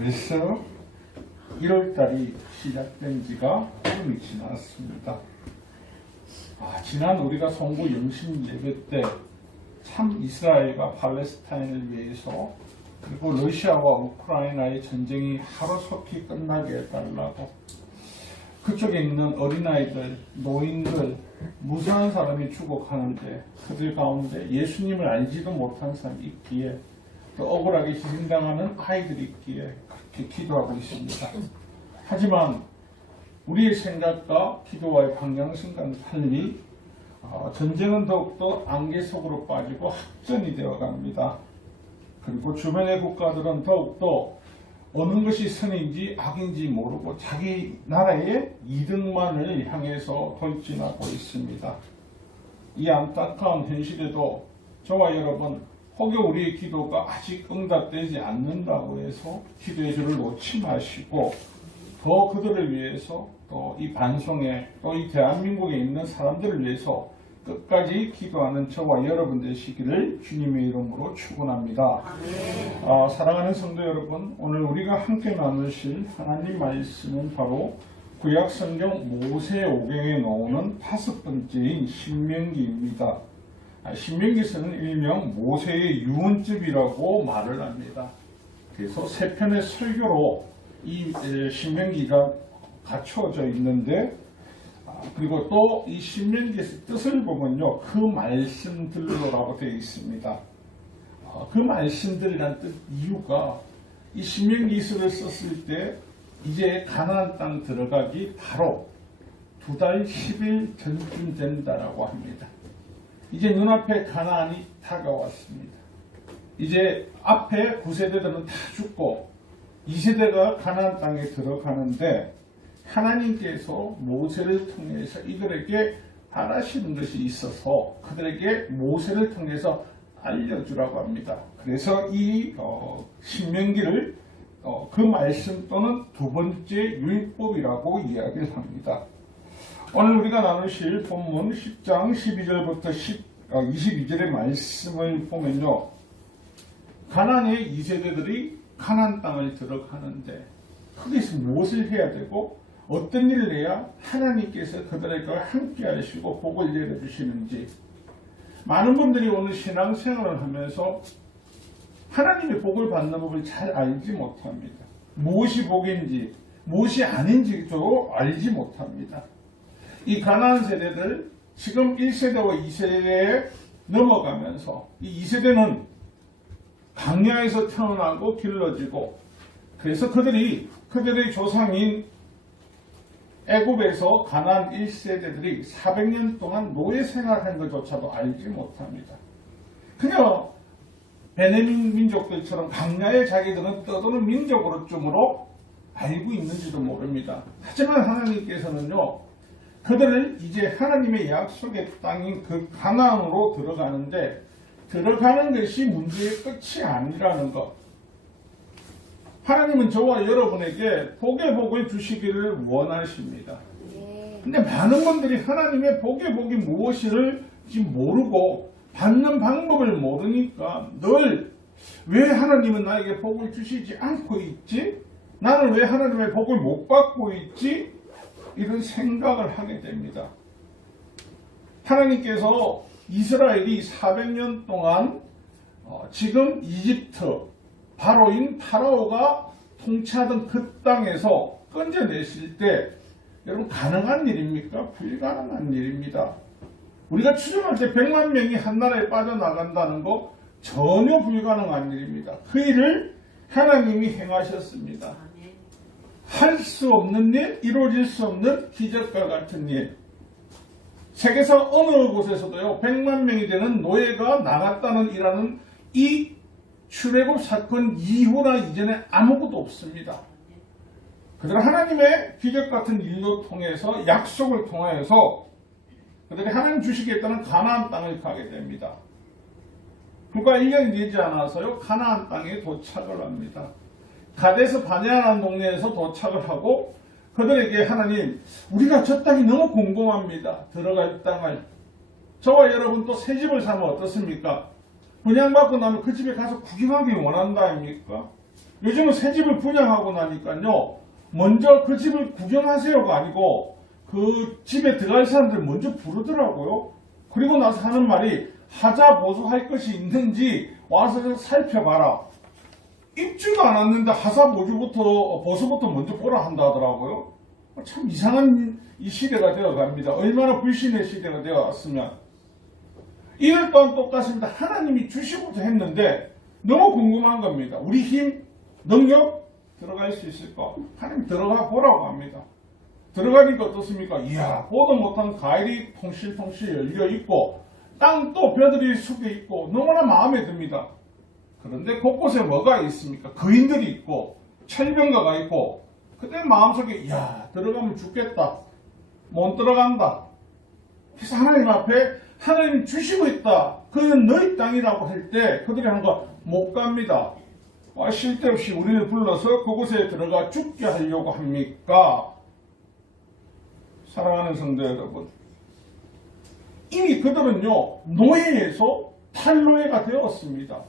벌써 1월달이 시작된 지가 조금이 지났습니다. 지난 우리가 송구 영신 예배 때 참 이스라엘과 팔레스타인을 위해서 그리고 러시아와 우크라이나의 전쟁이 하루속히 끝나게 해달라고 그쪽에 있는 어린아이들, 노인들, 무수한 사람이 죽어가는데 그들 가운데 예수님을 알지도 못한 사람이 있기에 또 억울하게 희생당하는 아이들이 있기에 그렇게 기도하고 있습니다. 하지만 우리의 생각과 기도와의 방향성과는 달리 전쟁은 더욱더 안개 속으로 빠지고 확전이 되어 갑니다. 그리고 주변의 국가들은 더욱더 어느 것이 선인지 악인지 모르고 자기 나라의 이득만을 향해서 돌진하고 있습니다. 이 안타까운 현실에도 저와 여러분 혹여 우리의 기도가 아직 응답되지 않는다고 해서 기도의 줄을 놓지 마시고 더 그들을 위해서 또 이 반송에 또 이 대한민국에 있는 사람들을 위해서 끝까지 기도하는 저와 여러분 되시기를 주님의 이름으로 축원합니다. 사랑하는 성도 여러분, 오늘 우리가 함께 나누실 하나님 말씀은 바로 구약 성경 모세오경에 나오는 5번째인 신명기입니다. 신명기서는 일명 모세의 유언집이라고 말을 합니다. 그래서 세 편의 설교로 이 신명기가 갖추어져 있는데 그리고 또 이 신명기에서 뜻을 보면요, 그 말씀들로라고 되어 있습니다. 그 말씀들이란 뜻 이유가 이 신명기서를 썼을 때 이제 가나안 땅 들어가기 바로 2달 10일 전쯤 된다라고 합니다. 이제 눈앞에 가나안이 다가왔습니다. 이제 앞에 9세대들은 다 죽고 2세대가 가나안 땅에 들어가는데 하나님께서 모세를 통해서 이들에게 바라시는 것이 있어서 그들에게 모세를 통해서 알려주라고 합니다. 그래서 이 신명기를 그 말씀 또는 2번째 율법이라고 이야기를 합니다. 오늘 우리가 나누실 본문 10장 12절부터 22절의 말씀을 보면요, 가나안의 2세대들이 가나안 땅을 들어가는데 거기서 무엇을 해야 되고 어떤 일을 해야 하나님께서 그들에게 함께 하시고 복을 내려주시는지, 많은 분들이 오늘 신앙생활을 하면서 하나님의 복을 받는 법을 잘 알지 못합니다. 무엇이 복인지 무엇이 아닌지도 알지 못합니다. 이 가나안 세대들 지금 1세대와 2세대에 넘어가면서 이 2세대는 광야에서 태어나고 길러지고, 그래서 그들의 조상인 애굽에서 가나안 1세대들이 400년 동안 노예 생활한 것조차도 알지 못합니다. 그냥 베냐민 민족들처럼 광야에 자기들은 떠도는 민족으로쯤으로 알고 있는지도 모릅니다. 하지만 하나님께서는요, 그들을 이제 하나님의 약속의 땅인 그 가나안으로 들어가는 것이 문제의 끝이 아니라는 것. 하나님은 저와 여러분에게 복의 복을 주시기를 원하십니다. 근데 많은 분들이 하나님의 복의 복이 무엇인지 모르고 받는 방법을 모르니까 늘 왜 하나님은 나에게 복을 주시지 않고 있지? 나는 왜 하나님의 복을 못 받고 있지? 이런 생각을 하게 됩니다. 하나님께서 이스라엘이 400년 동안 지금 이집트 바로인 파라오가 통치하던 그 땅에서 건져내실 때 여러분 가능한 일입니까? 불가능한 일입니다. 우리가 추정할 때 100만 명이 한 나라에 빠져나간다는 거 전혀 불가능한 일입니다. 그 일을 하나님이 행하셨습니다. 할 수 없는 일, 이루어질 수 없는 기적과 같은 일. 세계사 어느 곳에서도요 100만 명이 되는 노예가 나갔다는 일하는 이 출애굽 사건 이후나 이전에 아무것도 없습니다. 그들은 하나님의 기적 같은 일로 통해서 약속을 통하여서 그들이 하나님 주시겠다는 가나안 땅을 가게 됩니다. 불과 1년이 되지 않아서요 가나안 땅에 도착을 합니다. 가데스 바네아라는 동네에서 도착을 하고 그들에게 하나님, 우리가 저 땅이 너무 궁금합니다. 들어갈 땅을. 저와 여러분 또 새 집을 사면 어떻습니까? 분양받고 나면 그 집에 가서 구경하기 원한다 아닙니까? 요즘은 새 집을 분양하고 나니까요, 먼저 그 집을 구경하세요가 아니고 그 집에 들어갈 사람들 먼저 부르더라고요. 그리고 나서 하는 말이 하자 보수할 것이 있는지 와서 좀 살펴봐라. 입주가 안 왔는데 하사 보수부터 먼저 보라 한다 하더라고요. 참 이상한 이 시대가 되어 갑니다. 얼마나 불신의 시대가 되어 왔으면. 이럴 또한 똑같습니다. 하나님이 주시고도 했는데 너무 궁금한 겁니다. 우리 힘, 능력 들어갈 수 있을까? 하나님 들어가 보라고 합니다. 들어가니까 어떻습니까? 이야, 보도 못한 가일이 통실통실 열려 있고 땅도 벼들이 숙여 있고 너무나 마음에 듭니다. 그런데 곳곳에 뭐가 있습니까? 거인들이 있고 철병가가 있고 그때 마음속에 이야, 들어가면 죽겠다. 못 들어간다. 그래서 하나님 앞에 하나님 주시고 있다. 그는 너희 땅이라고 할 때 그들이 하는 거 못 갑니다. 쉴 데 없이 우리를 불러서 그곳에 들어가 죽게 하려고 합니까? 사랑하는 성도 여러분, 이미 그들은요 노예에서 탈노예가 되었습니다.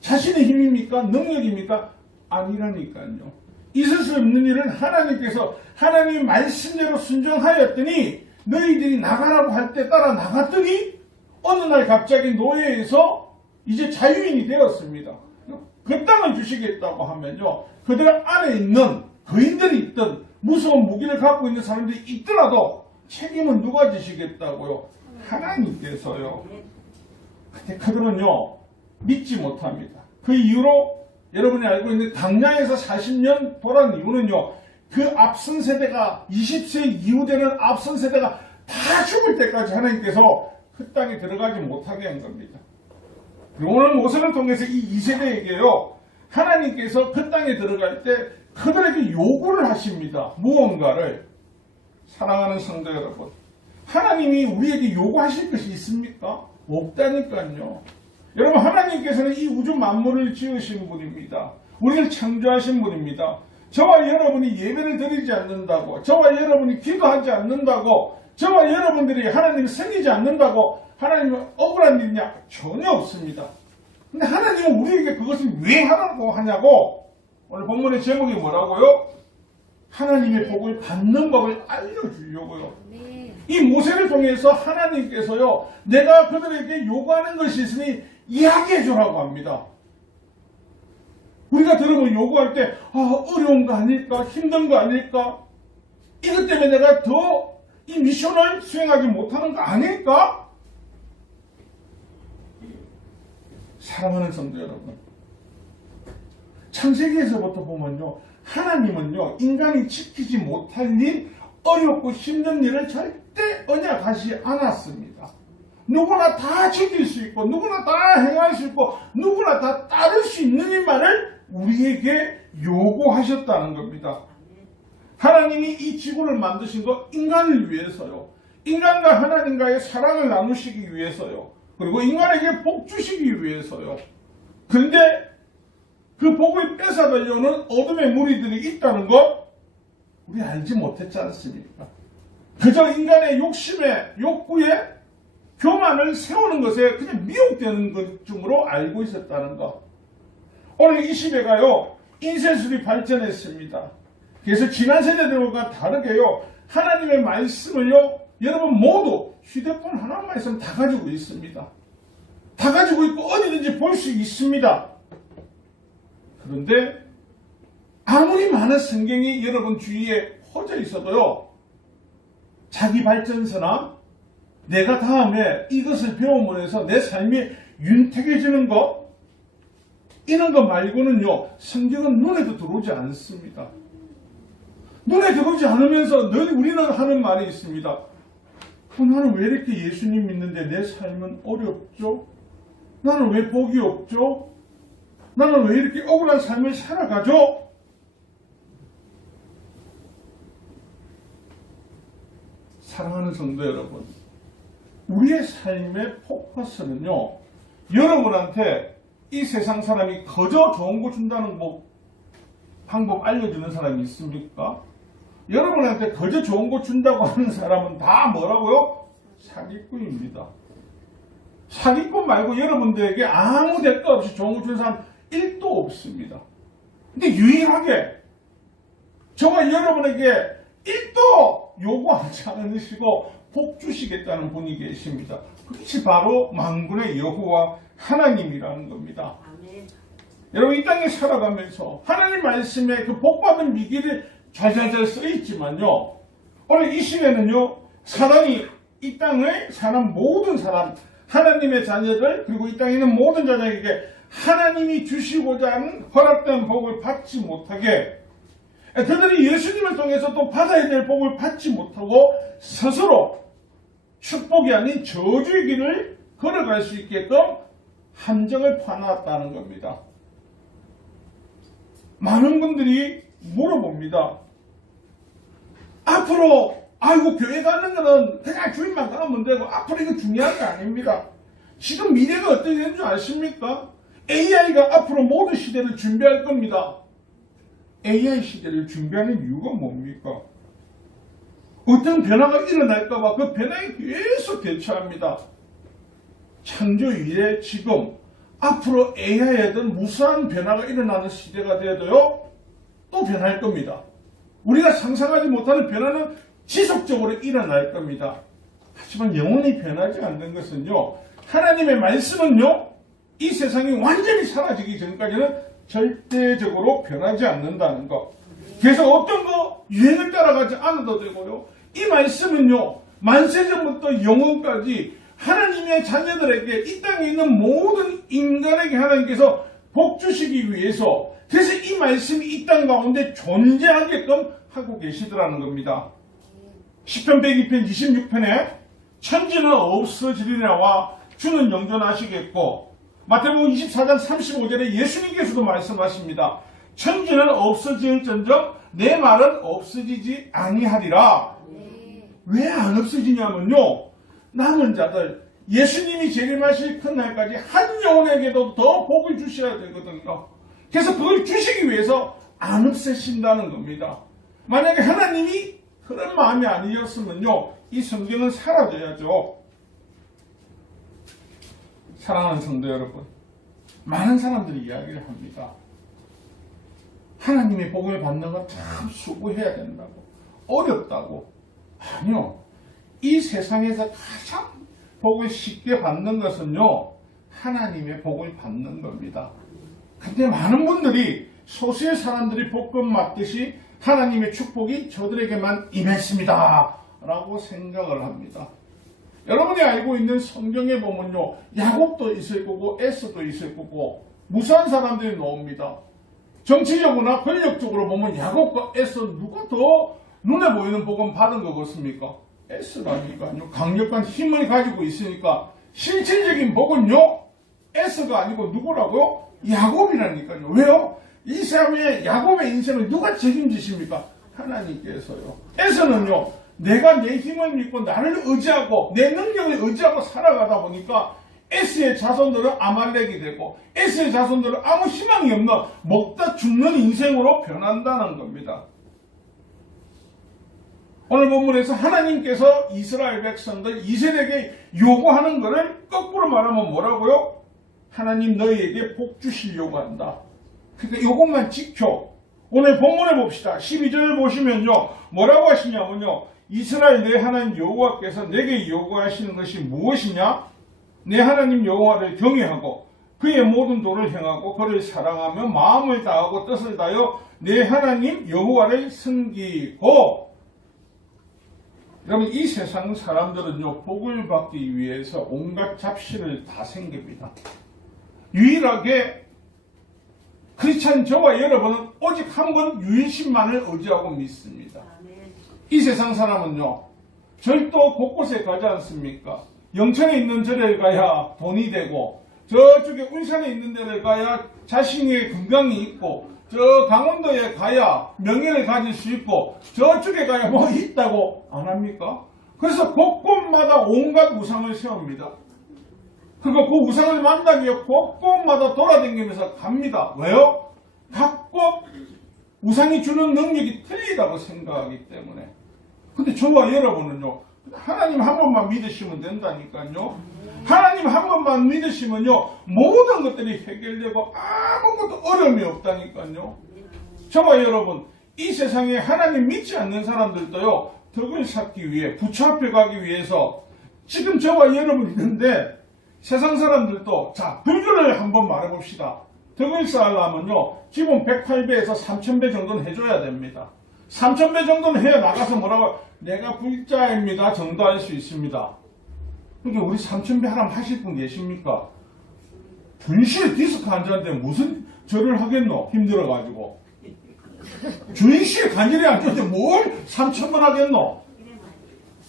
자신의 힘입니까? 능력입니까? 아니라니까요. 있을 수 없는 일은 하나님께서 하나님의 말씀대로 순종하였더니 너희들이 나가라고 할 때 따라 나갔더니 어느 날 갑자기 노예에서 이제 자유인이 되었습니다. 그 땅을 주시겠다고 하면요, 그들 안에 있는 거인들이 있든 무서운 무기를 갖고 있는 사람들이 있더라도 책임은 누가 지시겠다고요? 하나님께서요. 근데 그들은요 믿지 못합니다. 그 이후로 여러분이 알고 있는 광야에서 40년 돌아온 이유는요, 그 앞선 세대가 20세 이후 되는 앞선 세대가 다 죽을 때까지 하나님께서 그 땅에 들어가지 못하게 한 겁니다. 그리고 오늘 모세를 통해서 이 2세대에게요 하나님께서 그 땅에 들어갈 때 그들에게 요구를 하십니다. 무언가를. 사랑하는 성도 여러분, 하나님이 우리에게 요구하실 것이 있습니까? 없다니까요. 여러분, 하나님께서는 이 우주 만물을 지으신 분입니다. 우리를 창조하신 분입니다. 저와 여러분이 예배를 드리지 않는다고, 저와 여러분이 기도하지 않는다고, 저와 여러분들이 하나님을 섬기지 않는다고 하나님은 억울한 일이냐? 전혀 없습니다. 근데 하나님은 우리에게 그것을 왜 하라고 하냐고, 오늘 본문의 제목이 뭐라고요? 하나님의 복을 받는 법을 알려주려고요. 이 모세를 통해서 하나님께서요, 내가 그들에게 요구하는 것이 있으니 이야기해 주라고 합니다. 우리가 들으면 요구할 때 어려운 거 아닐까? 힘든 거 아닐까? 이것 때문에 내가 더 이 미션을 수행하지 못하는 거 아닐까? 사랑하는 성도 여러분, 창세기에서부터 보면요, 하나님은요 인간이 지키지 못할 일, 어렵고 힘든 일을 절대 언약하지 않았습니다. 누구나 다 지킬 수 있고 누구나 다 행할 수 있고 누구나 다 따를 수 있는 일만을 우리에게 요구하셨다는 겁니다. 하나님이 이 지구를 만드신 거 인간을 위해서요. 인간과 하나님과의 사랑을 나누시기 위해서요. 그리고 인간에게 복 주시기 위해서요. 그런데 그 복을 뺏어가려는 어둠의 무리들이 있다는 것 우리 알지 못했지 않습니까? 그저 인간의 욕심에, 욕구에, 교만을 세우는 것에 그냥 미혹되는 것 중으로 알고 있었다는 것. 오늘 이 시대가요 인쇄술이 발전했습니다. 그래서 지난 세대들과 다르게요 하나님의 말씀을요 여러분 모두 휴대폰 하나만 있으면 다 가지고 있습니다. 다 가지고 있고 어디든지 볼 수 있습니다. 그런데 아무리 많은 성경이 여러분 주위에 퍼져 있어도요 자기 발전서나 내가 다음에 이것을 배움으로 해서 내 삶이 윤택해지는 것, 이런 것 말고는요 성경은 눈에도 들어오지 않습니다. 눈에 들어오지 않으면서 늘 우리는 하는 말이 있습니다. 나는 왜 이렇게 예수님 믿는데 내 삶은 어렵죠? 나는 왜 복이 없죠? 나는 왜 이렇게 억울한 삶을 살아가죠? 사랑하는 성도 여러분, 우리의 삶의 포커스는요 여러분한테 이 세상 사람이 거저 좋은 거 준다는 방법 알려주는 사람이 있습니까? 여러분한테 거저 좋은 거 준다고 하는 사람은 다 뭐라고요? 사기꾼입니다. 사기꾼 말고 여러분들에게 아무 대가 없이 좋은 거 주는 사람 1도 없습니다. 근데 유일하게 저와 여러분에게 1도 요구하지 않으시고 복 주시겠다는 분이 계십니다. 그것이 바로 만군의 여호와 하나님이라는 겁니다. 아멘. 여러분 이 땅에 살아가면서 하나님 말씀에 그 복받은 미길이 잘잘잘 써있지만요. 오늘 이 시대는요. 사단이 이 땅에 사는 모든 사람, 하나님의 자녀들 그리고 이 땅에 있는 모든 자녀에게 하나님이 주시고자 하는 허락된 복을 받지 못하게 그들이 예수님을 통해서 또 받아야 될 복을 받지 못하고 스스로 축복이 아닌 저주의 길을 걸어갈 수 있게끔 함정을 파놨다는 겁니다. 많은 분들이 물어봅니다. 앞으로 아이고 교회 가는 거는 그냥 주일만 가면 되고 앞으로 이거 중요한 게 아닙니다. 지금 미래가 어떻게 되는 줄 아십니까? AI가 앞으로 모든 시대를 준비할 겁니다. AI 시대를 준비하는 이유가 뭡니까? 어떤 변화가 일어날까봐 그 변화에 계속 대처합니다. 창조 이래 지금 앞으로 AI에든 무수한 변화가 일어나는 시대가 되어도요 또 변할 겁니다. 우리가 상상하지 못하는 변화는 지속적으로 일어날 겁니다. 하지만 영원히 변하지 않는 것은요 하나님의 말씀은요 이 세상이 완전히 사라지기 전까지는 절대적으로 변하지 않는다는 것. 그래서 어떤 거 유행을 따라가지 않아도 되고요. 이 말씀은요. 만세전부터 영원까지 하나님의 자녀들에게 이 땅에 있는 모든 인간에게 하나님께서 복 주시기 위해서 그래서 이 말씀이 이 땅 가운데 존재하게끔 하고 계시더라는 겁니다. 시편 102편 26편에 천지는 없어지리라와 주는 영존하시겠고 마태복음 24장 35절에 예수님께서도 말씀하십니다. 천지는 없어질전정 내 말은 없어지지 아니하리라. 왜 안 없어지냐면요. 남은 자들 예수님이 재림하실 그날까지 한 영혼에게도 더 복을 주셔야 되거든요. 그래서 그걸 주시기 위해서 안 없애신다는 겁니다. 만약에 하나님이 그런 마음이 아니었으면요. 이 성경은 사라져야죠. 사랑하는 성도 여러분, 많은 사람들이 이야기를 합니다. 하나님의 복을 받는 건 참 수고해야 된다고, 어렵다고. 아니요. 이 세상에서 가장 복을 쉽게 받는 것은요, 하나님의 복을 받는 겁니다. 근데 많은 분들이 소수의 사람들이 복금 맞듯이 하나님의 축복이 저들에게만 임했습니다. 라고 생각을 합니다. 여러분이 알고 있는 성경에 보면요. 야곱도 있을 거고 에스도 있을 거고 무수한 사람들이 나옵니다. 정치적으로나 권력적으로 보면 야곱과 에스 누가 더 눈에 보이는 복은 받은 것 같습니까? 에스라니까요. 강력한 힘을 가지고 있으니까 실질적인 복은요. 에스가 아니고 누구라고요? 야곱이라니까요. 왜요? 이 사람의 야곱의 인생을 누가 책임지십니까? 하나님께서요. 에스는요. 내가 내 힘을 믿고 나를 의지하고 내 능력을 의지하고 살아가다 보니까 에스의 자손들은 아말렉이 되고 에스의 자손들은 아무 희망이 없는 먹다 죽는 인생으로 변한다는 겁니다. 오늘 본문에서 하나님께서 이스라엘 백성들 이세대에게 요구하는 것을 거꾸로 말하면 뭐라고요? 하나님 너희에게 복 주시려고 한다. 그러니까 이것만 지켜. 오늘 본문에 봅시다. 12절 보시면요. 뭐라고 하시냐면요. 이스라엘 내 하나님 여호와께서 내게 요구하시는 것이 무엇이냐? 내 하나님 여호와를 경외하고 그의 모든 도를 행하고 그를 사랑하며 마음을 다하고 뜻을 다하여 내 하나님 여호와를 섬기고. 여러분 이 세상 사람들은요. 복을 받기 위해서 온갖 잡시를 다 생깁니다. 유일하게 크리스찬 저와 여러분은 오직 한 번 유일신만을 의지하고 믿습니다. 이 세상 사람은요. 절도 곳곳에 가지 않습니까? 영천에 있는 절에 가야 돈이 되고 저쪽에 울산에 있는 데를 가야 자신의 건강이 있고 저 강원도에 가야 명예를 가질 수 있고 저쪽에 가야 뭐 있다고 안 합니까? 그래서 곳곳마다 온갖 우상을 세웁니다. 그리고 그 우상을 만나기 위해 곳곳마다 돌아다니면서 갑니다. 왜요? 각곳 우상이 주는 능력이 틀리다고 생각하기 때문에. 근데 저와 여러분은요. 하나님 한 번만 믿으시면 된다니까요. 하나님 한 번만 믿으시면요. 모든 것들이 해결되고 아무것도 어려움이 없다니까요. 저와 여러분, 이 세상에 하나님 믿지 않는 사람들도요, 덕을 쌓기 위해, 부처 앞에 가기 위해서 지금 저와 여러분 있는데 세상 사람들도, 자, 불교를 한번 말해봅시다. 덕을 쌓으려면요, 기본 108배에서 3000배 정도는 해줘야 됩니다. 3000배 정도는 해야 나가서 뭐라고, 내가 불자입니다 정도 할 수 있습니다. 그러니까 우리 3000배 하라면 하실 분 계십니까? 분시에 디스크 환자한테 무슨 절을 하겠노? 힘들어가지고. 준시에 간절히 안 좋은데 뭘 3000번 하겠노?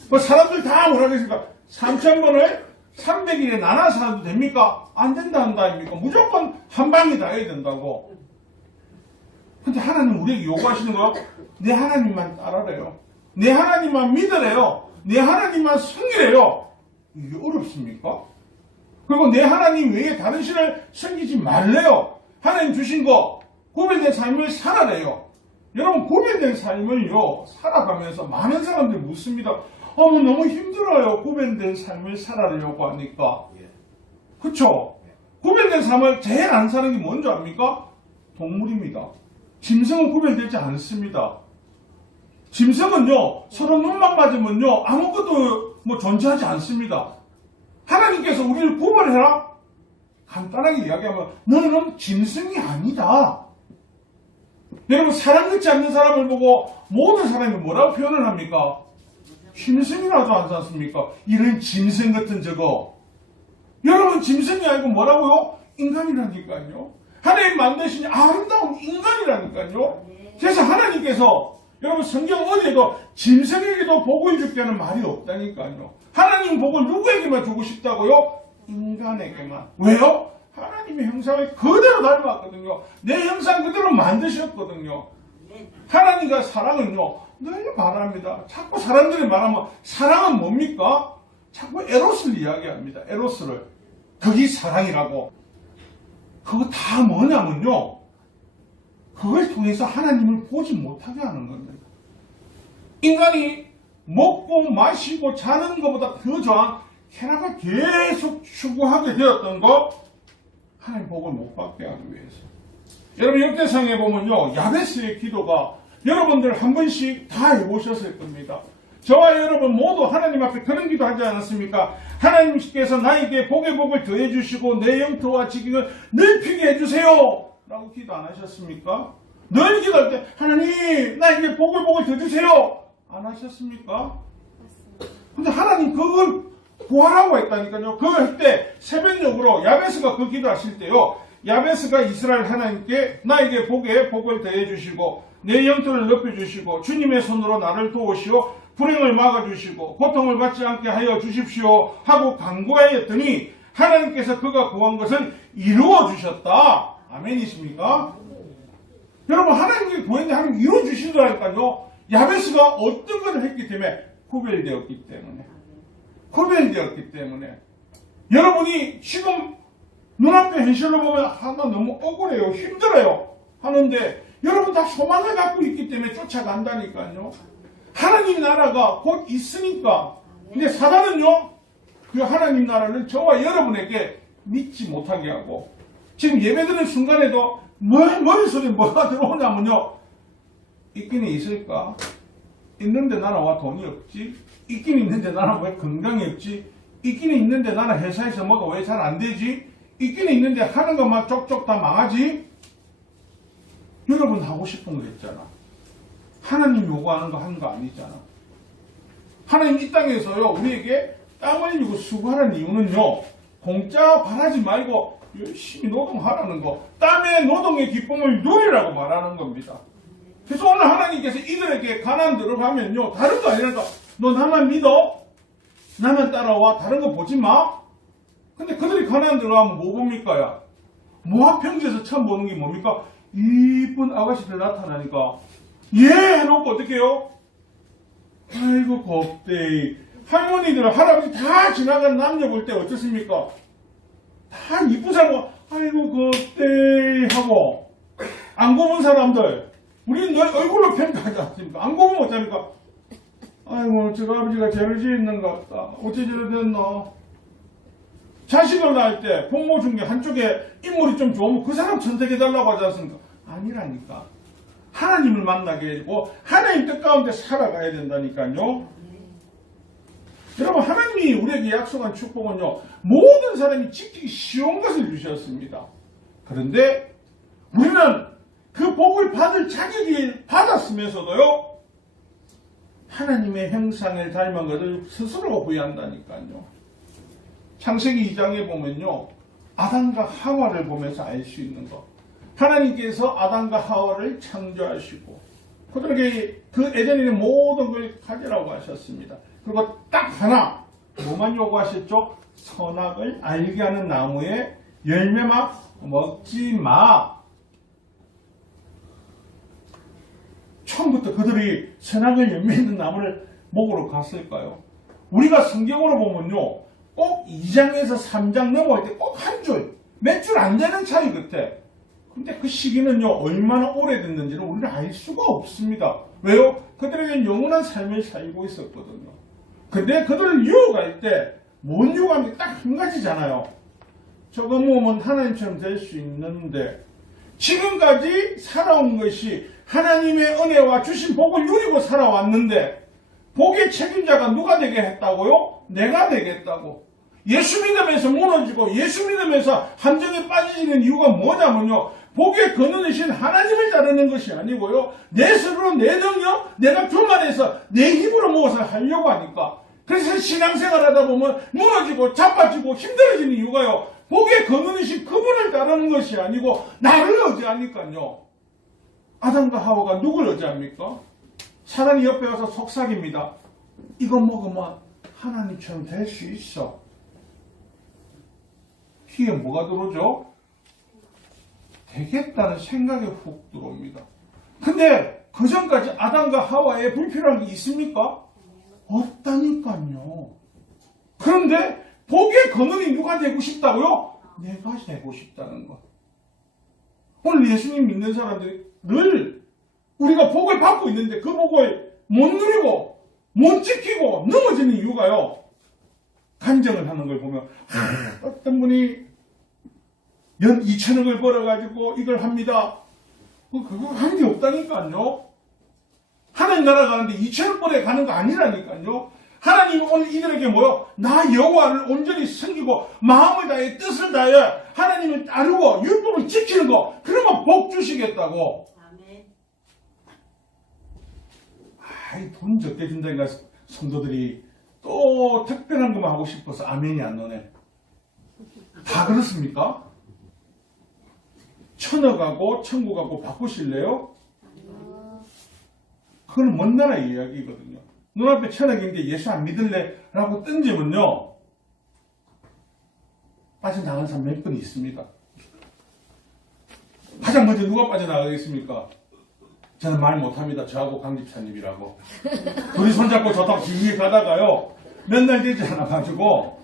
뭐 사람들 다 뭐라 그랬습니까? 3000번을 300일에 나눠서 해도 됩니까? 안 된다 한다 아닙니까? 무조건 한 방에 다 해야 된다고. 근데 하나님 우리에게 요구하시는 거요? 내 하나님만 따라래요. 내 하나님만 믿으래요. 내 하나님만 섬기래요. 이게 어렵습니까? 그리고 내 하나님 외에 다른 신을 섬기지 말래요. 하나님 주신 거 구별된 삶을 살아래요. 여러분, 구별된 삶을요 살아가면서 많은 사람들이 묻습니다. 너무 힘들어요. 구별된 삶을 살아내려고 하니까. 그쵸? 구별된 삶을 제일 안 사는 게 뭔지 압니까? 동물입니다. 짐승은 구별되지 않습니다. 짐승은요 서로 눈만 맞으면요 아무것도 존재하지 않습니다. 하나님께서 우리를 구별해라? 간단하게 이야기하면 너는 짐승이 아니다. 여러분, 사람 같지 않는 사람을 보고 모든 사람이 뭐라고 표현을 합니까? 짐승이라도 하지 않습니까? 이런 짐승 같은 저거. 여러분, 짐승이 아니고 뭐라고요? 인간이라니까요. 하나님 만드신 아름다운 인간이라니까요. 그래서 하나님께서 여러분 성경 어디에도 짐승에게도 복을 줄게 하는 말이 없다니까요. 하나님 복을 누구에게만 주고 싶다고요? 인간에게만. 왜요? 하나님의 형상을 그대로 닮았거든요. 내 형상 그대로 만드셨거든요. 하나님과 사랑은요 늘 말합니다. 자꾸 사람들이 말하면 사랑은 뭡니까? 자꾸 에로스를 이야기합니다. 에로스를. 그게 사랑이라고. 그거 다 뭐냐면요, 그걸 통해서 하나님을 보지 못하게 하는 겁니다. 인간이 먹고 마시고 자는 것보다 더 좋은 쾌락을 계속 추구하게 되었던 거, 하나님 복을 못 받게 하기 위해서. 여러분, 역대상에 보면요 야베스의 기도가 여러분들 한 번씩 다 해보셨을 겁니다. 저와 여러분 모두 하나님 앞에 그런 기도 하지 않았습니까? 하나님께서 나에게 복의 복을 더해 주시고 내 영토와 지경을 넓히게 해주세요 라고 기도 안 하셨습니까? 늘 기도할 때 하나님 나에게 복의 복을 더 주세요 안 하셨습니까? 근데 하나님 그걸 구하라고 했다니까요. 그걸 할 때 새벽녘으로 야베스가 그 기도하실 때요, 야베스가 이스라엘 하나님께 나에게 복을 더해 주시고 내 영토를 넓혀주시고 주님의 손으로 나를 도우시오 불행을 막아주시고 고통을 받지 않게 하여 주십시오 하고 간구하였더니 하나님께서 그가 구한 것을 이루어 주셨다. 아멘이십니까? 여러분, 하나님께 구했는데 하나님 이루어 주시더라니까요. 야베스가 어떤 것을 했기 때문에? 구별되었기 때문에. 구별되었기 때문에. 여러분이 지금 눈앞에 현실로 보면 나 너무 억울해요, 힘들어요 하는데 여러분 다 소망을 갖고 있기 때문에 쫓아간다니까요. 하나님 나라가 곧 있으니까. 근데 사단은요 그 하나님 나라를 저와 여러분에게 믿지 못하게 하고, 지금 예배드리는 순간에도 머릿속에 뭐가 들어오냐면요, 있기는 있을까? 있는데 나는 와 돈이 없지? 있기는 있는데 나는 왜 건강이 없지? 있기는 있는데 나는 회사에서 뭐가 왜 잘 안 되지? 있기는 있는데 하는 것만 쪽쪽 다 망하지? 여러분 하고 싶은 거 있잖아. 하나님 요구하는 거 하는 거 아니잖아. 하나님 이 땅에서요 우리에게 땀 흘리고 수고하는 이유는요 공짜 바라지 말고 열심히 노동하라는 거, 땀의 노동의 기쁨을 누리라고 말하는 겁니다. 그래서 오늘 하나님께서 이들에게 가나안 들어가면요 다른 거 아니라니까, 너 나만 믿어? 나만 따라와? 다른 거 보지 마? 근데 그들이 가나안 들어가면 뭐 봅니까? 야, 모압 평지에서 처음 보는 게 뭡니까? 이쁜 아가씨들 나타나니까 예 해놓고 어떻게 해요? 아이고 겁대이. 할머니들 할아버지 다 지나간 남녀 볼 때 어떻습니까? 다 이쁜 사람 아이고 겁대이 하고, 안 고운 사람들 우리는 늘 얼굴로 평가하지 않습니까? 안 고우면 어쩌니까 아이고 저 아버지가 죄를 지었는 것 같다, 어째 저래 됐노. 자식을 낳을 때 부모 중에 한쪽에 인물이 좀 좋으면 그 사람 선택해달라고 하지 않습니까? 아니라니까. 하나님을 만나게 해주고 하나님 뜻 가운데 살아가야 된다니까요. 여러분, 하나님이 우리에게 약속한 축복은요, 모든 사람이 지키기 쉬운 것을 주셨습니다. 그런데 우리는 그 복을 받을 자격이 받았으면서도요, 하나님의 형상을 닮은 것을 스스로 부여한다니까요. 창세기 2장에 보면요, 아담과 하와를 보면서 알 수 있는 것. 하나님께서 아담과 하와를 창조하시고 그들에게 그 에덴에 있는 모든 걸 가지라고 하셨습니다. 그리고 딱 하나 뭐만 요구하셨죠? 선악을 알게 하는 나무의 열매만 먹지 마. 처음부터 그들이 선악을 열매 있는 나무를 먹으러 갔을까요? 우리가 성경으로 보면요, 꼭 2장에서 3장 넘어갈 때 꼭 한 줄, 몇 줄 안 되는 차이 같아. 근데 그 시기는요, 얼마나 오래됐는지는 우리는 알 수가 없습니다. 왜요? 그들에게는 영원한 삶을 살고 있었거든요. 근데 그들을 유혹할 때, 뭔 유혹하면 딱 한 가지잖아요. 저거 모으면 하나님처럼 될 수 있는데, 지금까지 살아온 것이 하나님의 은혜와 주신 복을 누리고 살아왔는데, 복의 책임자가 누가 되게 했다고요? 내가 되겠다고. 예수 믿으면서 무너지고 예수 믿으면서 함정에 빠지는 이유가 뭐냐면요, 복의 근원이신 하나님을 따르는 것이 아니고요, 내 스스로 내 능력, 내가 교만해서 내 힘으로 무엇을 하려고 하니까. 그래서 신앙생활 하다 보면 무너지고 자빠지고 힘들어지는 이유가요, 복의 근원이신 그분을 따르는 것이 아니고 나를 의지하니까요. 아담과 하와가 누굴 의지합니까? 사단이 옆에 와서 속삭입니다. 이거 먹으면 하나님처럼 될 수 있어. 귀에 뭐가 들어오죠? 되겠다는 생각이 훅 들어옵니다. 근데 그 전까지 아담과 하와의 불필요한 게 있습니까? 없다니까요. 그런데 복의 근원이 누가 되고 싶다고요? 내가 되고 싶다는 것. 오늘 예수님 믿는 사람들이 늘 우리가 복을 받고 있는데 그 복을 못 누리고 못 지키고 넘어지는 이유가요, 간증을 하는 걸 보면 어떤 분이 연 2천억을 벌어가지고 이걸 합니다. 그거 한 게 없다니까요. 하나님 나라 가는데 2천억 벌에 가는 거 아니라니까요. 하나님 오늘 이들에게 뭐요? 나 여호와를 온전히 섬기고 마음을 다해 뜻을 다해 하나님을 따르고 율법을 지키는 거, 그러면 복 주시겠다고. 아멘. 아이, 돈 적게 준다니까 성도들이 또 특별한 것만 하고 싶어서 아멘이 안 나오네. 다 그렇습니까? 천억하고 천국하고 바꾸실래요? 그건 먼 나라 이야기거든요. 눈앞에 천억인데 예수 안 믿을래? 라고 던지면요, 빠져나가는 사람 몇 분 있습니다. 가장 먼저 누가 빠져나가겠습니까? 저는 말 못합니다. 저하고 강집사님이라고. 둘이 손잡고 저하고 지휘에 가다가요, 몇 날 되지 않아가지고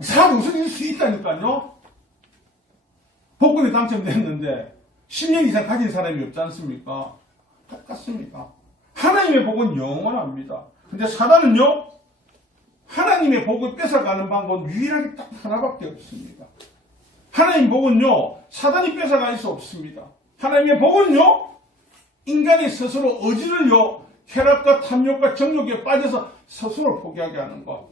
사업 웃어질 수 있다니까요. 복권에 당첨됐는데 10년 이상 가진 사람이 없지 않습니까? 똑같습니다. 하나님의 복은 영원합니다. 근데 사단은요, 하나님의 복을 뺏어가는 방법은 유일하게 딱 하나밖에 없습니다. 하나님의 복은요, 사단이 뺏어갈 수 없습니다. 하나님의 복은요, 인간이 스스로 의지를요, 쾌락과 탐욕과 정욕에 빠져서 스스로 포기하게 하는 것.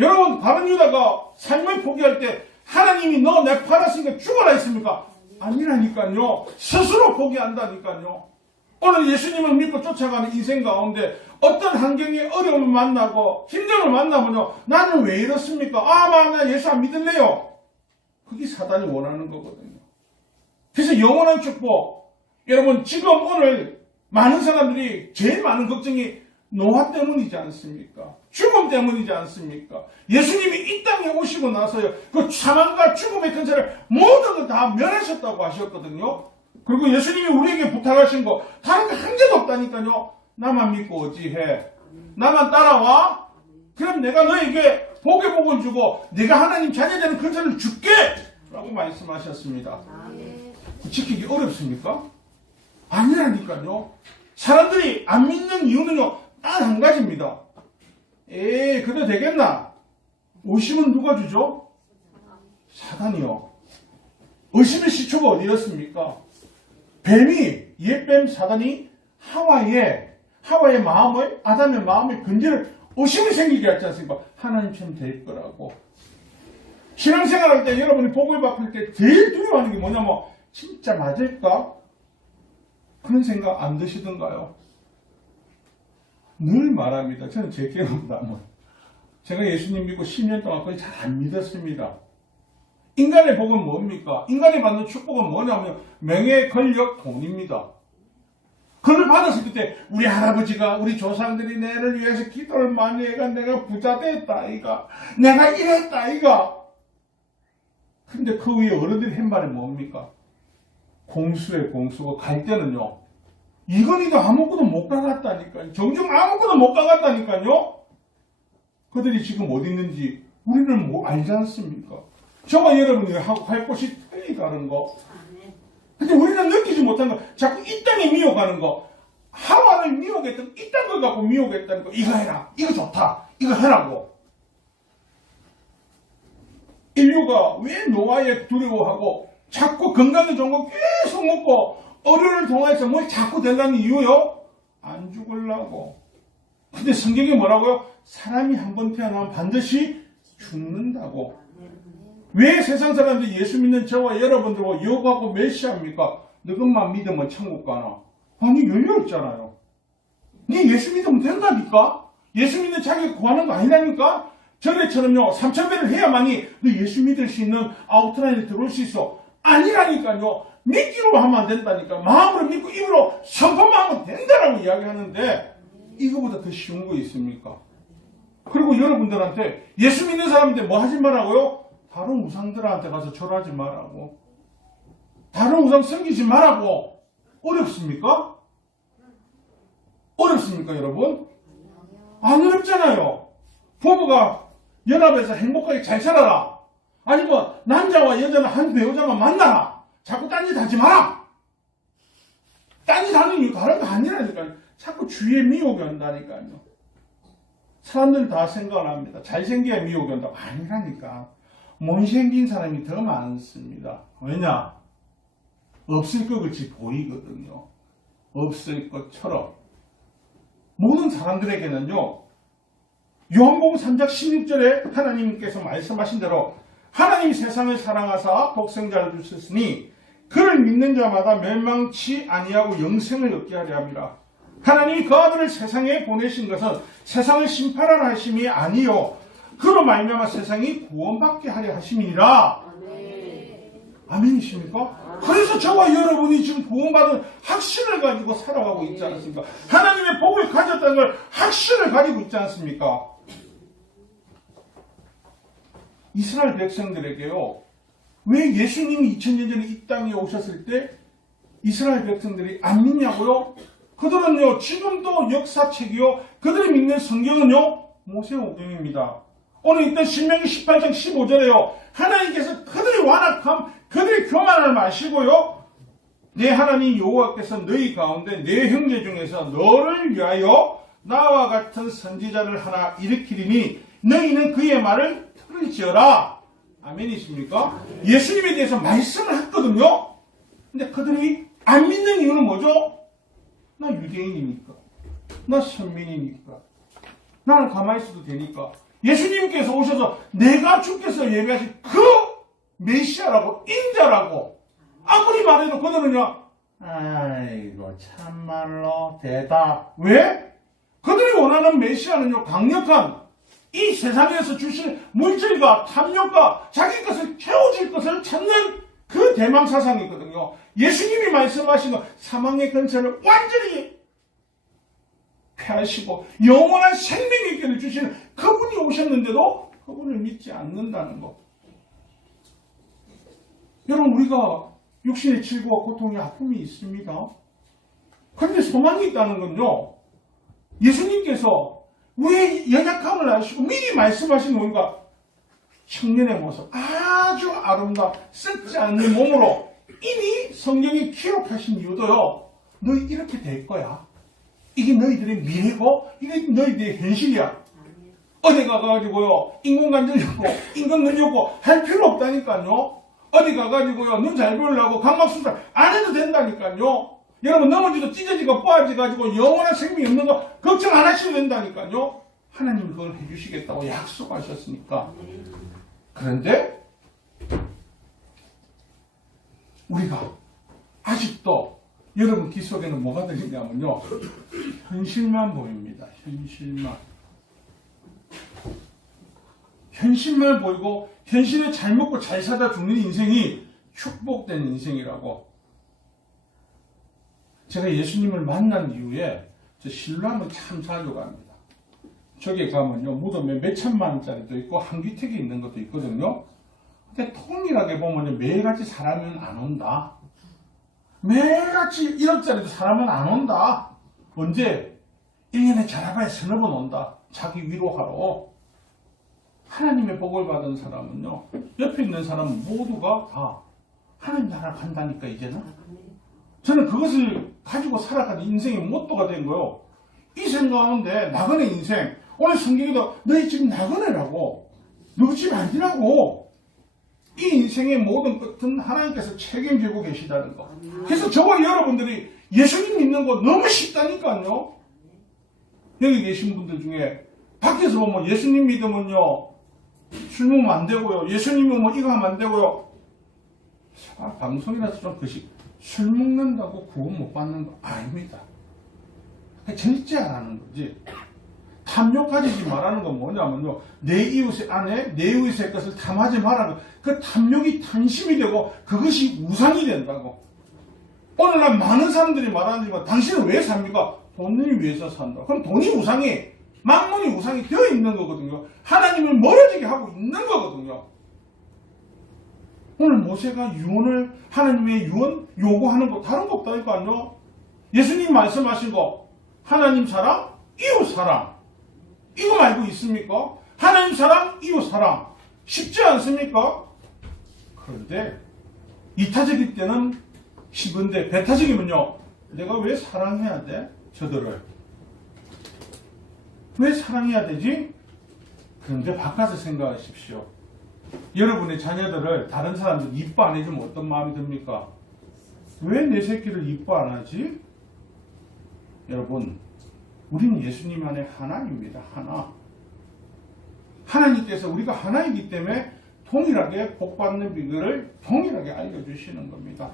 여러분, 다른 유다가 삶을 포기할 때 하나님이 너 내 팔았으니까 죽어라 했습니까? 아니라니까요. 스스로 포기한다니까요. 오늘 예수님을 믿고 쫓아가는 인생 가운데 어떤 환경에 어려움을 만나고 힘듦을 만나면요, 나는 왜 이렇습니까? 나 예수 안 믿을래요. 그게 사단이 원하는 거거든요. 그래서 영원한 축복, 여러분, 지금 오늘 많은 사람들이 제일 많은 걱정이 노화 때문이지 않습니까? 죽음 때문이지 않습니까? 예수님이 이 땅에 오시고 나서요, 그 사망과 죽음의 근세를 모든 걸 다 멸하셨다고 하셨거든요. 그리고 예수님이 우리에게 부탁하신 거 다른 게 한 개도 없다니까요. 나만 믿고 어찌해? 나만 따라와? 그럼 내가 너에게 복의 복을 주고 내가 하나님 자녀되는 근세를 줄게! 라고 말씀하셨습니다. 지키기 어렵습니까? 아니라니까요. 사람들이 안 믿는 이유는요, 딱 한 가지입니다. 그래도 되겠나? 의심은 누가 주죠? 사단이요. 의심의 시초가 어디였습니까? 옛뱀 사단이 하와의 마음을, 아담의 마음을 건드릴 의심이 생기게 했지 않습니까? 하나님처럼 될 거라고. 신앙생활 할 때 여러분이 복을 받을 때 제일 두려워하는 게 뭐냐면, 진짜 맞을까? 그런 생각 안 드시던가요? 늘 말합니다. 저는 제 경험담은. 제가 예수님 믿고 10년 동안 거의 잘 안 믿었습니다. 인간의 복은 뭡니까? 인간이 받는 축복은 뭐냐면 명예, 권력, 돈입니다. 그걸 받았을 때 우리 할아버지가, 우리 조상들이 내를 위해서 기도를 많이 해가 내가 부자 됐다 이가, 내가 이랬다 이가. 근데 그 위에 어른들이 한 말이 뭡니까? 공수의 공수고 갈 때는요, 이건희도 아무것도 못 가갔다니까요. 정중 아무것도 못 가갔다니까요. 그들이 지금 어디 있는지 우리는 뭐 알지 않습니까? 저와 여러분이 하고 갈 곳이 틀리다는 거. 근데 우리는 느끼지 못한 거, 자꾸 이 땅에 미혹하는 거, 하와를 미혹했던 이 땅을 갖고 미혹했다는 거. 이거 해라, 이거 좋다, 이거 해라고. 인류가 왜 노아에 두려워하고 자꾸 건강에 좋은 거 계속 먹고 어른을 통해서 뭘 자꾸 된다는 이유요? 안 죽으려고. 근데 성경이 뭐라고요? 사람이 한 번 태어나면 반드시 죽는다고. 왜 세상 사람들이 예수 믿는 저와 여러분들과 여호와하고 메시아입니까? 너것만 믿으면 천국 가나? 아니, 열려있잖아요. 네 예수 믿으면 된다니까? 예수 믿는 자기가 구하는 거 아니라니까? 전에처럼요, 3,000배를 해야만이 너 예수 믿을 수 있는 아웃라인에 들어올 수 있어. 아니라니까요. 믿기로 하면 안 된다니까. 마음으로 믿고 입으로 선포만 하면 된다라고 이야기하는데, 이거보다 더 쉬운 거 있습니까? 그리고 여러분들한테 예수 믿는 사람인데 뭐 하지 말라고요? 다른 우상들한테 가서 절하지 말라고. 다른 우상 섬기지 말라고. 어렵습니까? 어렵습니까, 여러분? 안 어렵잖아요. 부부가 연합해서 행복하게 잘 살아라. 아니면 남자와 여자는 한 배우자만 만나라. 자꾸 딴짓 하지 마라. 딴짓 하는 이유 다른 거 아니라니까요. 자꾸 주위에 미혹이 온다니까요. 사람들 다 생각을 합니다. 잘생겨야 미혹이 온다고. 아니라니까. 못생긴 사람이 더 많습니다. 왜냐? 없을 것 같이 보이거든요. 없을 것처럼. 모든 사람들에게는요, 요한복음 3장 16절에 하나님께서 말씀하신 대로 하나님이 세상을 사랑하사 독생자를 주셨으니 그를 믿는 자마다 멸망치 아니하고 영생을 얻게 하려 함이라. 하나님이 그 아들을 세상에 보내신 것은 세상을 심판하라 하심이 아니요 그로 말미암아 세상이 구원받게 하려 하심이니라. 아멘이십니까? 그래서 저와 여러분이 지금 구원받은 확신을 가지고 살아가고 있지 않습니까? 하나님의 복을 가졌다는 걸 확신을 가지고 있지 않습니까? 이스라엘 백성들에게요, 왜 예수님이 2000년 전에 이 땅에 오셨을 때 이스라엘 백성들이 안 믿냐고요? 그들은요, 지금도 역사책이요, 그들이 믿는 성경은요, 모세오경입니다. 오늘 일단 신명기 18장 15절에요. 하나님께서 그들의 완악함, 그들의 교만을 마시고요. 내 하나님 여호와께서 너희 가운데 내 형제 중에서 너를 위하여 나와 같은 선지자를 하나 일으키리니 너희는 그의 말을 들을지어라. 아멘이십니까? 예수님에 대해서 말씀을 했거든요. 근데 그들이 안 믿는 이유는 뭐죠? 나 유대인이니까. 나 선민이니까. 나는 가만히 있어도 되니까. 예수님께서 오셔서 내가 주께서 예배하신 그 메시아라고, 인자라고 아무리 말해도 그들은요, 아이고 참말로 대답. 왜? 그들이 원하는 메시아는요, 강력한 이 세상에서 주신 물질과 탐욕과 자기 것을 채워질 것을 찾는 그 대망 사상이거든요. 예수님이 말씀하신 거, 사망의 근처를 완전히 폐하시고 영원한 생명의 길을 주시는 그분이 오셨는데도 그분을 믿지 않는다는 것. 여러분, 우리가 육신의 질고와 고통의 아픔이 있습니다. 그런데 소망이 있다는 건요, 예수님께서 우리의 연약함을 아시고 미리 말씀하신 뭔가 청년의 모습, 아주 아름다운 썩지 않는 몸으로 이미 성경에 기록하신 이유도요, 너희 이렇게 될 거야. 이게 너희들의 미래고 이게 너희들의 현실이야. 어디 가가지고요, 인공관절 려고 인간 늘려고 할 필요 없다니까요. 어디 가가지고요, 눈 잘 보려고 각막수술 안 해도 된다니까요. 여러분, 넘어지도 찢어지고 빠지가지고 영원한 생명이 없는 거 걱정 안 하셔도 된다니까요. 하나님이 그걸 해주시겠다고 약속하셨으니까. 그런데 우리가 아직도 여러분 귀 속에는 뭐가 들리냐면요, 현실만 보입니다. 현실만 보이고, 현실에 잘 먹고 잘 사다 죽는 인생이 축복된 인생이라고. 제가 예수님을 만난 이후에 저 신라면 참 자주 갑니다. 저기 가면요, 무덤에 몇 천만 원짜리도 있고 한귀택이 있는 것도 있거든요. 근데 통일하게 보면 매일같이 사람은 안 온다. 매일같이 1억짜리도 사람은 안 온다. 언제? 1년에 잘해봐야 서너 번 온다. 자기 위로하러. 하나님의 복을 받은 사람은요, 옆에 있는 사람은 모두가 다 하나님 나라 간다니까 이제는. 저는 그것을 가지고 살아가는 인생의 모토가 된 거예요. 이 생각하는데 나그네 인생. 오늘 성경에도 너희 집 나그네라고. 너희 집 아니라고. 이 인생의 모든 끝은 하나님께서 책임지고 계시다는 거. 그래서 저와 여러분들이 예수님 믿는 거 너무 쉽다니까요. 여기 계신 분들 중에 밖에서 보면 예수님 믿으면요, 술 먹으면 안 되고요, 예수님 믿으면 이거 하면 안 되고요. 방송이라서 좀 그식. 술 먹는다고 구원 못 받는 거 아닙니다. 절제 안 하는 거지. 탐욕 가지지 말라는 건 뭐냐면요, 내 이웃의 아내, 내 이웃의 것을 탐하지 말라는 거. 그 탐욕이 탐심이 되고 그것이 우상이 된다고. 오늘날 많은 사람들이 말하는 거, 당신은 왜 삽니까? 돈을 위해서 산다. 그럼 돈이 우상이, 만문이 우상이 되어 있는 거거든요. 하나님을 멀어지게 하고 있는 거거든요. 오늘 모세가 유언을, 하나님의 유언 요구하는 거 다른 거 없다니까요. 예수님 말씀하신 거, 하나님 사랑, 이웃 사랑. 이거 말고 있습니까? 하나님 사랑, 이웃 사랑. 쉽지 않습니까? 그런데 이타적일 때는 쉬운데 배타적이면요, 내가 왜 사랑해야 돼? 저들을. 왜 사랑해야 되지? 그런데 바꿔서 생각하십시오. 여러분의 자녀들을 다른 사람들 이뻐 안 해주면 어떤 마음이 듭니까? 왜 내 새끼를 이뻐 안 하지? 여러분, 우리는 예수님 안에 하나입니다. 하나. 하나님께서 우리가 하나이기 때문에 동일하게 복받는 비결을 동일하게 알려주시는 겁니다.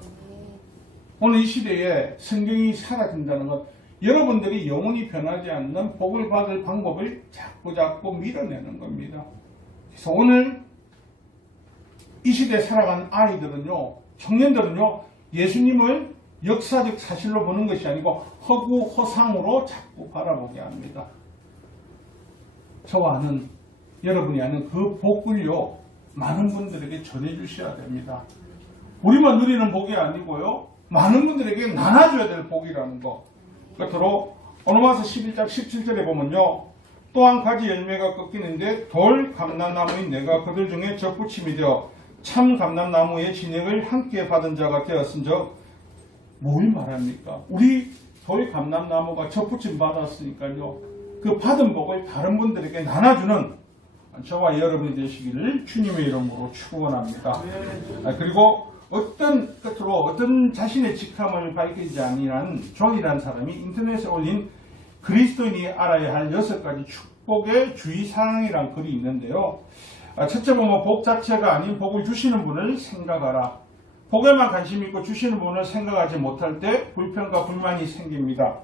오늘 이 시대에 성경이 사라진다는 것, 여러분들이 영원히 변하지 않는 복을 받을 방법을 자꾸 밀어내는 겁니다. 그래서 오늘 이 시대에 살아가는 아이들은요, 청년들은요, 예수님을 역사적 사실로 보는 것이 아니고 허구 허상으로 자꾸 바라보게 합니다. 저와 아는, 여러분이 아는 그 복을요, 많은 분들에게 전해주셔야 됩니다. 우리만 누리는 복이 아니고요, 많은 분들에게 나눠줘야 될 복이라는 거. 끝으로 오노마서 11장 17절에 보면요, 또한 가지 열매가 꺾이는데 돌 감람나무인 내가 그들 중에 접붙임이 되어 참 감람나무의 진액을 함께 받은 자가 되었은즉, 뭘 말합니까? 우리 돌 감람나무가 접붙임 받았으니까요, 그 받은 복을 다른 분들에게 나눠주는 저와 여러분이 되시기를 주님의 이름으로 축원합니다. 그리고 끝으로 어떤 자신의 직함을 밝히지 아니한 존이라는 사람이 인터넷에 올린 그리스도인이 알아야 할 6가지 축복의 주의사항이란 글이 있는데요. 첫째 보면 복 자체가 아닌 복을 주시는 분을 생각하라. 복에만 관심 있고 주시는 분을 생각하지 못할 때 불평과 불만이 생깁니다.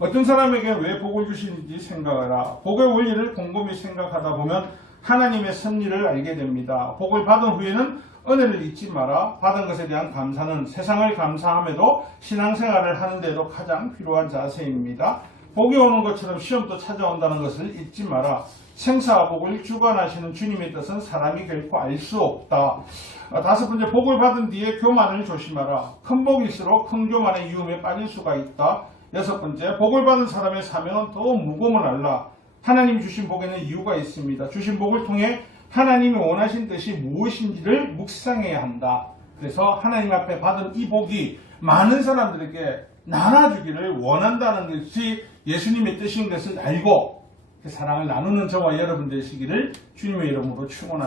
어떤 사람에게 왜 복을 주시는지 생각하라. 복의 원리를 곰곰이 생각하다 보면 하나님의 섭리를 알게 됩니다. 복을 받은 후에는 은혜를 잊지 마라. 받은 것에 대한 감사는 세상을 감사함에도 신앙생활을 하는 데도 가장 필요한 자세입니다. 복이 오는 것처럼 시험도 찾아온다는 것을 잊지 마라. 생사와 복을 주관하시는 주님의 뜻은 사람이 결코 알 수 없다. 5번째, 복을 받은 뒤에 교만을 조심하라. 큰 복일수록 큰 교만의 유혹에 빠질 수가 있다. 6번째, 복을 받은 사람의 사명은 더 무거움을 알라. 하나님이 주신 복에는 이유가 있습니다. 주신 복을 통해 하나님이 원하신 뜻이 무엇인지를 묵상해야 한다. 그래서 하나님 앞에 받은 이 복이 많은 사람들에게 나눠주기를 원한다는 것이 예수님의 뜻인 것을 알고 그 사랑을 나누는 저와 여러분 되시기를 주님의 이름으로 축원합니다.